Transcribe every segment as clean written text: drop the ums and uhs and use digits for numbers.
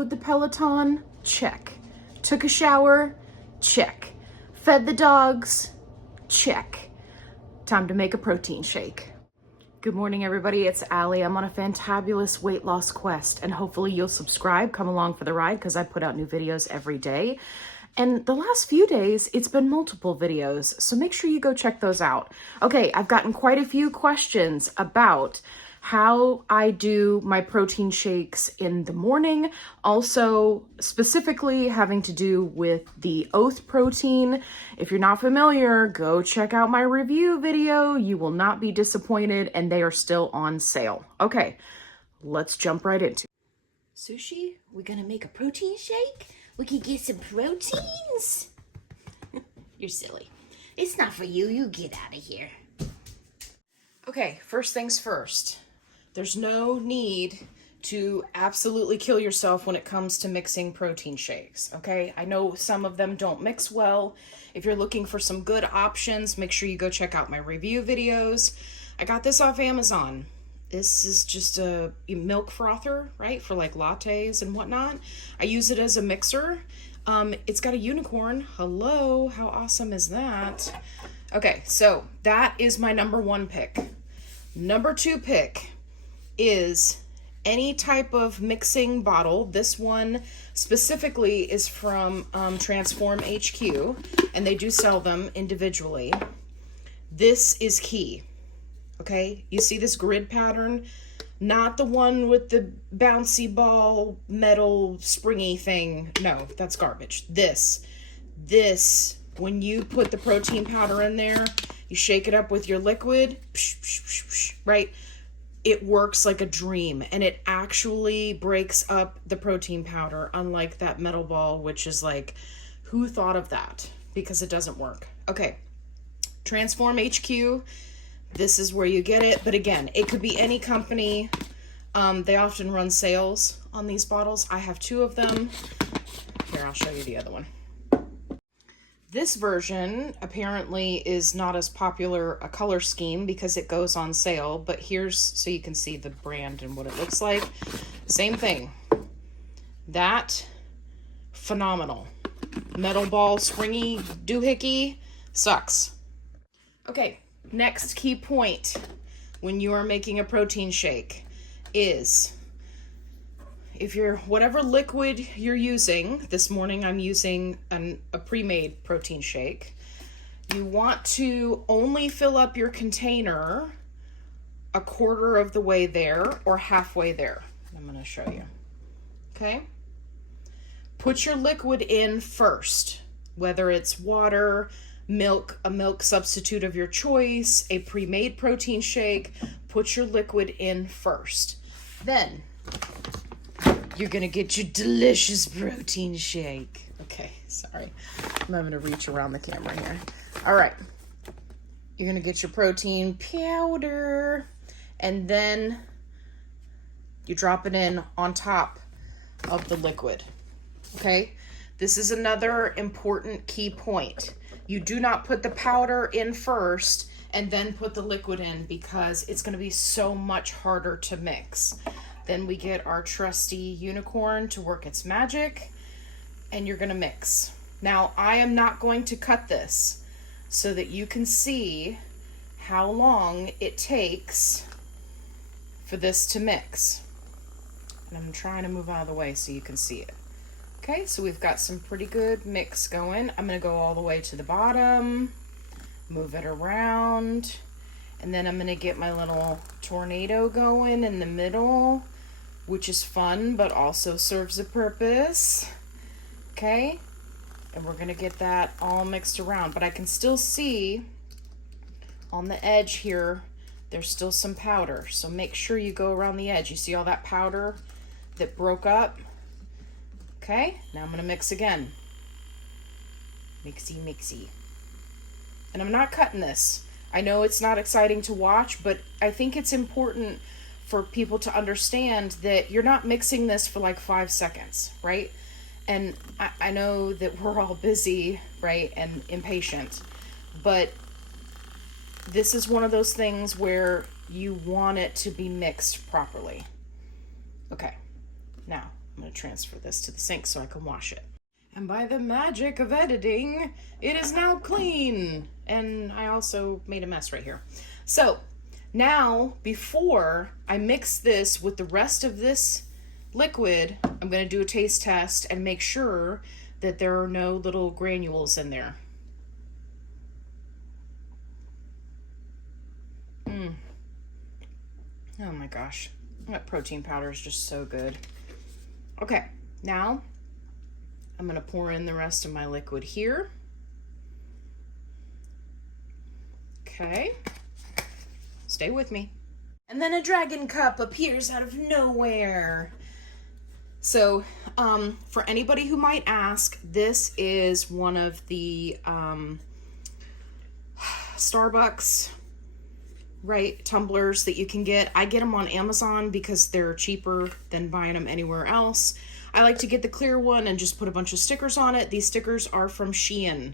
rode the Peloton? Check. Took a shower? Check. Fed the dogs? Check. Time to make a protein shake. Good morning, everybody. It's Allie. I'm on a fantabulous weight loss quest, and hopefully you'll subscribe, come along for the ride, because I put out new videos every day. And the last few days, it's been multiple videos, so make sure you go check those out. Okay, I've gotten quite a few questions about how I do my protein shakes in the morning, also specifically having to do with the oat protein. If you're not familiar, go check out my review video. You will not be disappointed, and they are still on sale. Okay, let's jump right into it. Sushi, we're gonna make a protein shake? We can get some proteins? You're silly. It's not for you. You get out of here. Okay, first things first. There's no need to absolutely kill yourself when it comes to mixing protein shakes, okay? I know some of them don't mix well. If you're looking for some good options, make sure you go check out my review videos. I got this off Amazon. This is just a milk frother, right? For like lattes and whatnot. I use it as a mixer. It's got a unicorn. Hello, how awesome is that? Okay, so that is my number one pick. Number two pick is any type of mixing bottle. This one specifically is from Transform HQ, and they do sell them individually. This is key. Okay, you see this grid pattern? Not the one with the bouncy ball, metal, springy thing. No, that's garbage. This, when you put the protein powder in there, you shake it up with your liquid, right? It works like a dream, and it actually breaks up the protein powder, unlike that metal ball, which is like, who thought of that? Because it doesn't work. Okay, Transform HQ. This is where you get it. But again, it could be any company. They often run sales on these bottles. I have two of them. Here, I'll show you the other one. This version apparently is not as popular a color scheme because it goes on sale. But here's so you can see the brand and what it looks like. Same thing. That, phenomenal. Metal ball, springy, doohickey, sucks. Okay. Next key point when you are making a protein shake is if you're whatever liquid you're using. This morning I'm using a pre-made protein shake. You want to only fill up your container a quarter of the way there or halfway there. I'm going to show you. Okay? Put your liquid in first, whether it's water, milk, a milk substitute of your choice, a pre-made protein shake. Put your liquid in first. Then you're gonna get your delicious protein shake. Okay, sorry. I'm having to reach around the camera here. All right. You're gonna get your protein powder, and then you drop it in on top of the liquid. Okay? This is another important key point. You do not put the powder in first and then put the liquid in, because it's going to be so much harder to mix. Then we get our trusty unicorn to work its magic, and you're going to mix. Now, I am not going to cut this so that you can see how long it takes for this to mix. And I'm trying to move out of the way so you can see it. Okay, so we've got some pretty good mix going. I'm going to go all the way to the bottom, move it around, and then I'm going to get my little tornado going in the middle, which is fun, but also serves a purpose. Okay, and we're going to get that all mixed around, but I can still see on the edge here, there's still some powder, so make sure you go around the edge. You see all that powder that broke up? Okay, now I'm going to mix again. Mixy, mixy. And I'm not cutting this. I know it's not exciting to watch, but I think it's important for people to understand that you're not mixing this for like 5 seconds, right? And I know that we're all busy, right, and impatient, but this is one of those things where you want it to be mixed properly. Okay, now I'm going to transfer this to the sink so I can wash it. And by the magic of editing, it is now clean. And I also made a mess right here. So now, before I mix this with the rest of this liquid, I'm going to do a taste test and make sure that there are no little granules in there. Oh my gosh, that protein powder is just so good. Okay, now I'm going to pour in the rest of my liquid here. Okay, stay with me. And then a dragon cup appears out of nowhere. So, for anybody who might ask, this is one of the Starbucks, right, tumblers that you can get. I get them on Amazon because they're cheaper than buying them anywhere else. I like to get the clear one and just put a bunch of stickers on it. These stickers are from Shein.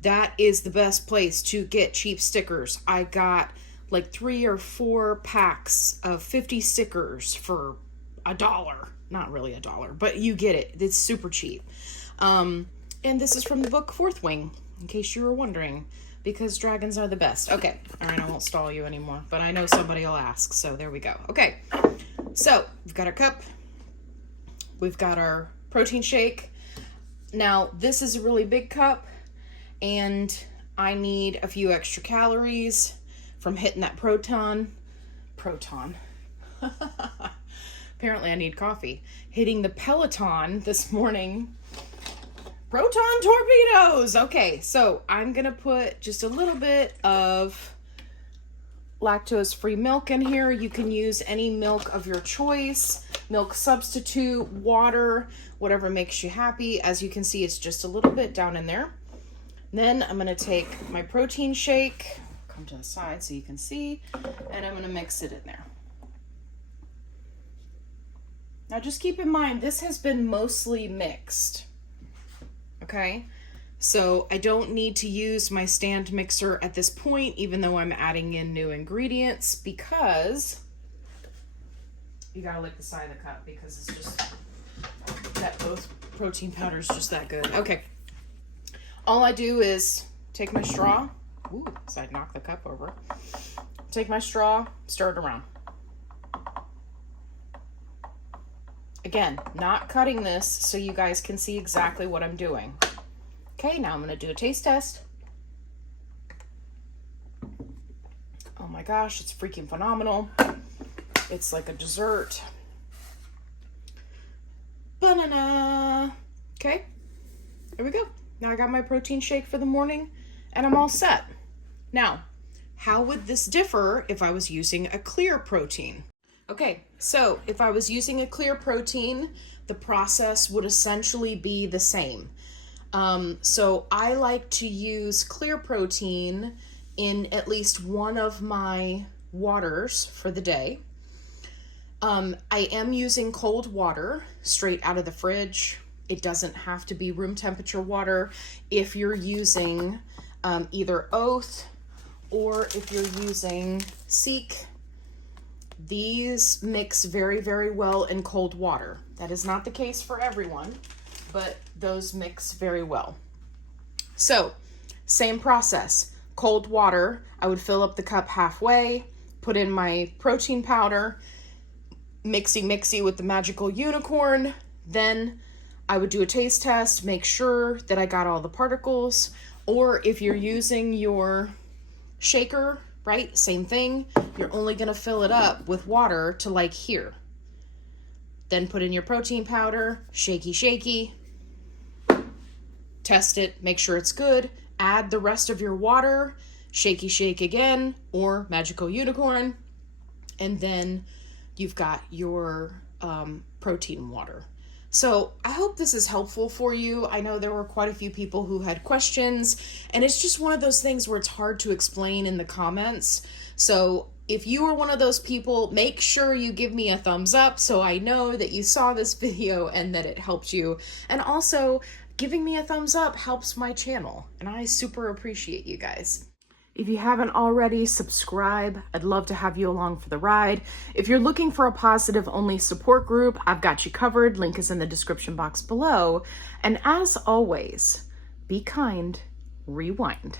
That is the best place to get cheap stickers. I got like 3 or 4 packs of 50 stickers for $1. Not really $1, but you get it. It's super cheap. And this is from the book Fourth Wing, in case you were wondering, because dragons are the best. Okay, all right, I won't stall you anymore, but I know somebody will ask, so there we go. Okay, so we've got our cup. We've got our protein shake. Now, this is a really big cup, and I need a few extra calories from hitting that proton. Apparently I need coffee. Hitting the Peloton this morning. Proton torpedoes! Okay, so I'm gonna put just a little bit of lactose-free milk in here. You can use any milk of your choice. Milk substitute, water, whatever makes you happy. As you can see, it's just a little bit down in there. Then I'm gonna take my protein shake, come to the side so you can see, and I'm gonna mix it in there. Now just keep in mind, this has been mostly mixed, okay? So I don't need to use my stand mixer at this point, even though I'm adding in new ingredients, because you gotta lick the side of the cup because it's just, that both protein powder is just that good. Okay, all I do is take my straw, so I knock the cup over, take my straw, stir it around. Again, not cutting this so you guys can see exactly what I'm doing. Okay, now I'm going to do a taste test. Oh my gosh, it's freaking phenomenal. It's like a dessert. Banana. Okay, there we go. Now I got my protein shake for the morning and I'm all set. Now, how would this differ if I was using a clear protein? Okay, so if I was using a clear protein, the process would essentially be the same. So I like to use clear protein in at least one of my waters for the day. I am using cold water straight out of the fridge. It doesn't have to be room temperature water if you're using either Oath or if you're using Seek. These mix very, very well in cold water. That is not the case for everyone, but those mix very well. So, same process. Cold water, I would fill up the cup halfway, put in my protein powder, mixy with the magical unicorn. Then I would do a taste test, make sure that I got all the particles. Or if you're using your shaker, right? Same thing. You're only going to fill it up with water to like here. Then put in your protein powder, shaky. Test it, make sure it's good. Add the rest of your water, shake again, or magical unicorn. And then you've got your protein water. So I hope this is helpful for you. I know there were quite a few people who had questions, and it's just one of those things where it's hard to explain in the comments. So if you are one of those people, make sure you give me a thumbs up so I know that you saw this video and that it helped you. And also, giving me a thumbs up helps my channel, and I super appreciate you guys. If you haven't already, subscribe. I'd love to have you along for the ride. If you're looking for a positive-only support group, I've got you covered. Link is in the description box below. And as always, be kind, rewind.